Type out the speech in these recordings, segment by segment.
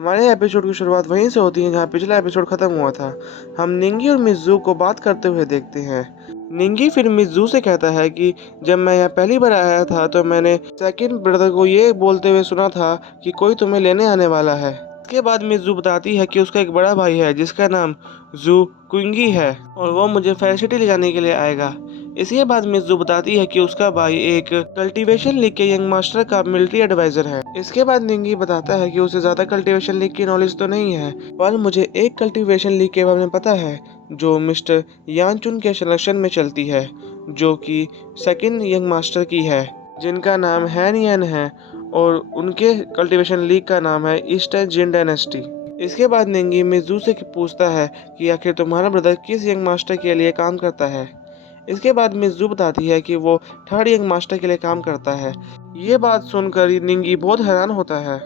हमारे एपिसोड की शुरुआत वहीं से होती है जहाँ पिछला एपिसोड खत्म हुआ था। हम निंगी और मिज़ू को बात करते हुए देखते हैं। निंगी फिर मिज़ू से कहता है कि जब मैं यहाँ पहली बार आया था तो मैंने सेकंड ब्रदर को ये बोलते हुए सुना था कि कोई तुम्हें लेने आने वाला है। इसके बाद मिज़ू बताती है कि उसका एक बड़ा भाई है जिसका नाम जू कुंगी है और वो मुझे फेलिसिटी ले जाने के लिए आएगा। इसके बाद मिज़ू बताती है कि उसका भाई एक कल्टीवेशन लीग के यंग मास्टर का मिलिट्री एडवाइजर है। इसके बाद निंगी बताता है कि उसे ज्यादा कल्टीवेशन लीग की नॉलेज तो नहीं है, पर मुझे एक कल्टीवेशन लीग के बारे में पता है जो मिस्टर यानचुन के संरक्षण में चलती है, जो कि सेकंड यंग मास्टर की है, जिनका नाम हैन यन है और उनके कल्टीवेशन लीग का नाम है ईस्टर्न जिन डायनेस्टी। इसके बाद निंगी मिज़ू से पूछता है कि आखिर तुम्हारा ब्रदर किस यंग मास्टर के लिए काम करता है। इसके बाद मिज़ू बताती है कि वो थर्ड यंग मास्टर के लिए काम करता है। ये बात सुनकर निंगी बहुत हैरान होता है।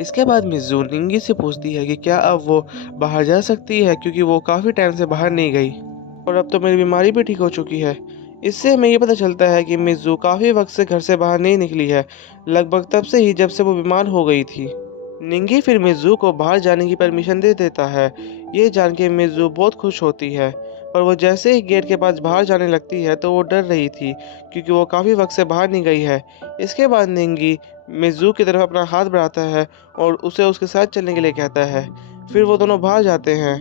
इसके बाद मिज़ू निंगी से पूछती है कि क्या अब वो बाहर जा सकती है, क्योंकि वो काफ़ी टाइम से बाहर नहीं गई और अब तो मेरी बीमारी भी ठीक हो चुकी है। इससे हमें ये पता चलता है कि मिज़ू काफ़ी वक्त से घर से बाहर नहीं निकली है, लगभग तब से ही जब से वो बीमार हो गई थी। निंगी फिर मिज़ू को बाहर जाने की परमिशन दे देता है। ये जान के मिज़ू बहुत खुश होती है, पर वो जैसे ही गेट के पास बाहर जाने लगती है तो वो डर रही थी, क्योंकि वो काफ़ी वक्त से बाहर नहीं गई है। इसके बाद निंगी मिज़ू की तरफ अपना हाथ बढ़ाता है और उसे उसके साथ चलने के लिए कहता है। फिर वो दोनों बाहर जाते हैं।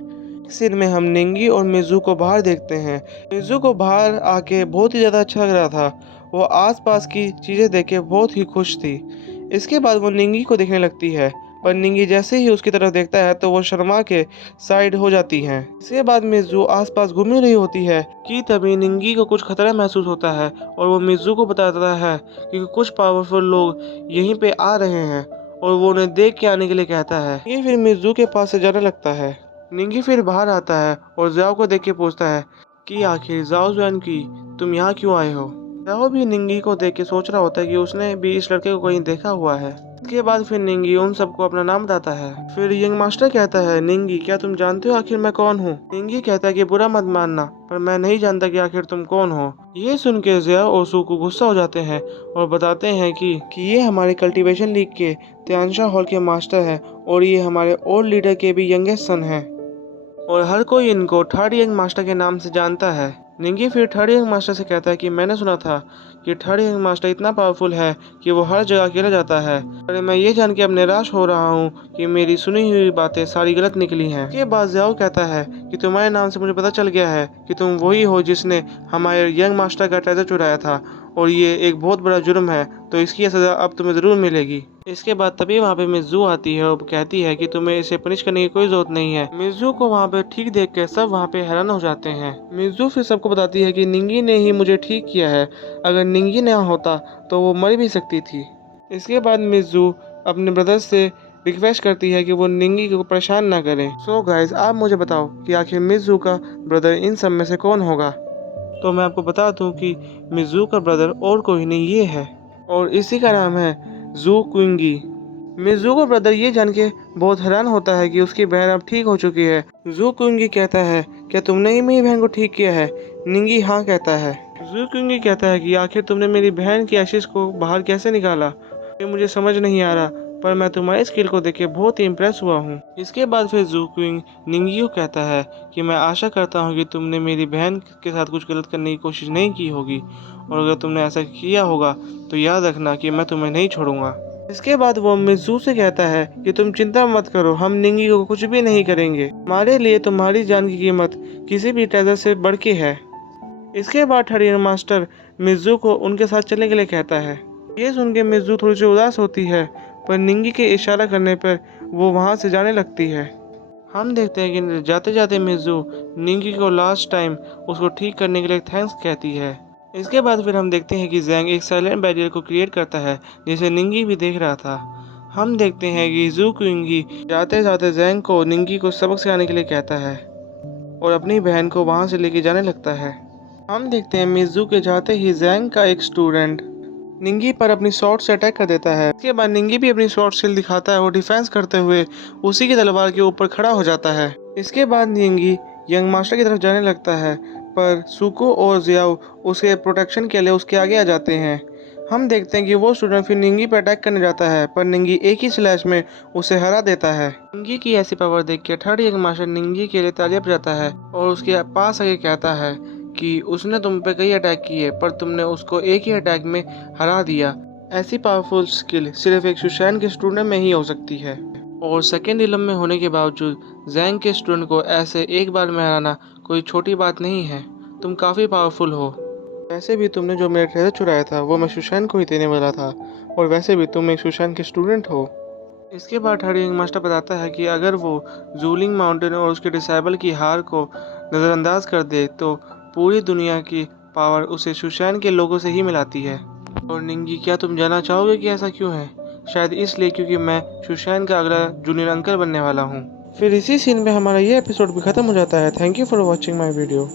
इस सीन में हम निंगी और मिज़ू को बाहर देखते हैं। मिज़ू को बाहर आके बहुत ही ज़्यादा अच्छा लग रहा था। वो आसपास की चीज़ें देख के बहुत ही खुश थी। इसके बाद वो निंगी को देखने लगती है, पर निंगी जैसे ही उसकी तरफ देखता है तो वो शर्मा के साइड हो जाती हैं। इसके बाद मिज़ू आसपास घूम ही रही होती है कि तभी निंगी को कुछ खतरा महसूस होता है और वो मिज़ू को बताता है कि कुछ पावरफुल लोग यहीं पे आ रहे हैं और वो उन्हें देख के आने के लिए कहता है। ये फिर मिज़ू के पास से जाने लगता है। निंगी फिर बाहर आता है और जाओ को देख के पूछता है कि आखिर जाओ जुआन की तुम यहाँ क्यों आए हो। जाओ भी निंगी को देख के सोच रहा होता है कि उसने भी इस लड़के को कहीं देखा हुआ है। इसके बाद फिर निंगी उन सबको अपना नाम बताता है। फिर यंग मास्टर कहता है, निंगी क्या तुम जानते हो आखिर मैं कौन हूँ। निंगी कहता है कि बुरा मत मानना, पर मैं नहीं जानता कि आखिर तुम कौन हो। ये सुन के जिया और सुकू गुस्सा हो जाते हैं और बताते हैं कि ये हमारे कल्टीवेशन लीग के त्यांशा हॉल के मास्टर हैं और ये हमारे ओल्ड लीडर के भी यंगेस्ट सन हैं और हर कोई इनको थर्ड यंग मास्टर के नाम से जानता है। निंगी फिर थर्ड यंग मास्टर से कहता है कि मैंने सुना था कि थर्ड यंग मास्टर इतना पावरफुल है कि वो हर जगह अकेला जाता है, पर मैं ये जान के अब निराश हो रहा हूँ कि मेरी सुनी हुई बातें सारी गलत निकली हैं। इसके बाद जाओ कहता है कि तुम्हारे नाम से मुझे पता चल गया है कि तुम वही हो जिसने हमारे यंग मास्टर का ट्रेजर चुराया था और ये एक बहुत बड़ा जुर्म है, तो इसकी सज़ा अब तुम्हें ज़रूर मिलेगी। इसके बाद तभी वहाँ पे मिज़ू आती है और कहती है कि तुम्हें इसे पनिश करने की कोई जरूरत नहीं है। मिज़ू को वहाँ पे ठीक देख कर सब वहाँ पे हैरान हो जाते हैं। मिज़ू फिर सबको बताती है कि निंगी ने ही मुझे ठीक किया है, अगर निंगी ना होता तो वो मर भी सकती थी। इसके बाद मिज़ू अपने ब्रदर से रिक्वेस्ट करती है कि वो निंगी को परेशान ना करें। सो गाइज आप मुझे बताओ कि आखिर मिज़ू का ब्रदर इन सब में से कौन होगा। तो मैं आपको बता दूं कि मिज़ू का ब्रदर और कोई नहीं ये है और इसी का नाम है जू कुंगी। मिज़ू का ब्रदर ये जान के बहुत हैरान होता है कि उसकी बहन अब ठीक हो चुकी है। जू कुंगी कहता है, क्या तुमने ही मेरी बहन को ठीक किया है। निंगी हाँ कहता है। जू कुंगी कहता है कि आखिर तुमने मेरी बहन की आशीष को बाहर कैसे निकाला, ये मुझे समझ नहीं आ रहा, पर मैं तुम्हारी स्किल को देख के बहुत ही इम्प्रेस हुआ हूँ। इसके बाद फिर जू कुंग निंगी को कहता है कि मैं आशा करता हूँ कि तुमने मेरी बहन के साथ कुछ गलत करने की कोशिश नहीं की होगी, और अगर तुमने ऐसा किया होगा तो याद रखना कि मैं तुम्हें नहीं छोड़ूंगा। इसके बाद वो मिज़ू से कहता है कि तुम चिंता मत करो, हम निंगी को कुछ भी नहीं करेंगे, हमारे लिए तुम्हारी जान की कीमत किसी भी ट्रेजर से बढ़ के है। इसके बाद थर्ड मास्टर मिज़ू को उनके साथ चलने के लिए कहता है। ये सुन के मिज़ू थोड़ी सी उदास होती है, पर निंगी के इशारा करने पर वो वहाँ से जाने लगती है। हम देखते हैं कि जाते जाते मिज़ू निंगी को लास्ट टाइम उसको ठीक करने के लिए थैंक्स कहती है। इसके बाद फिर हम देखते हैं कि जैंग एक साइलेंट बैरियर को क्रिएट करता है, जिसे निंगी भी देख रहा था। हम देखते हैं कि जू कुंगी जाते जाते जैंग को निंगी को सबक सिखाने के लिए कहता है और अपनी बहन को वहाँ से लेके जाने लगता है। हम देखते हैं मिज़ू के जाते ही जैंग का एक स्टूडेंट निंगी पर अपनी शॉर्ट से अटैक कर देता है। इसके बाद निंगी भी अपनी शॉर्ट स्किल दिखाता है और डिफेंस करते हुए उसी की तलवार के ऊपर खड़ा हो जाता है। इसके बाद निंगी यंग मास्टर की तरफ जाने लगता है, पर सुको और जियाओ उसके प्रोटेक्शन के लिए उसके आगे आ जाते हैं। हम देखते हैं कि वो स्टूडेंट फिर निंगी पर अटैक करने जाता है, पर निंगी एक ही स्लैश में उसे हरा देता है। निंगी की ऐसी पावर देख के थर्ड यंग मास्टर निंगी के लिए तालियां बजाता है और उसके पास आके कहता है कि उसने तुम पे कई अटैक किए पर तुमने उसको एक ही अटैक में हरा दिया। ऐसी पावरफुल स्किल सिर्फ एक सुशैन के स्टूडेंट में ही हो सकती है और सेकेंड इलम में होने के बावजूद जैंग के स्टूडेंट को ऐसे एक बार में हराना कोई छोटी बात नहीं है। तुम काफ़ी पावरफुल हो। वैसे भी तुमने जो मेरा ट्रेजर चुराया था वो मैं सुशांत को ही देने वाला था और वैसे भी तुम एक सुशांत के स्टूडेंट हो। इसके बाद थर्ड यंग मास्टर बताता है कि अगर वो जूलिंग माउंटेन और उसके डिसेबल की हार को नज़रअंदाज कर दे तो पूरी दुनिया की पावर उसे सुशांत के लोगों से ही मिलाती है। और निंगी, क्या तुम जानना चाहोगे कि ऐसा क्यों है? शायद इसलिए क्योंकि मैं सुशांत का अगला जूनियर अंकल बनने वाला हूँ। फिर इसी सीन में हमारा ये एपिसोड भी खत्म हो जाता है। Thank you for watching my video.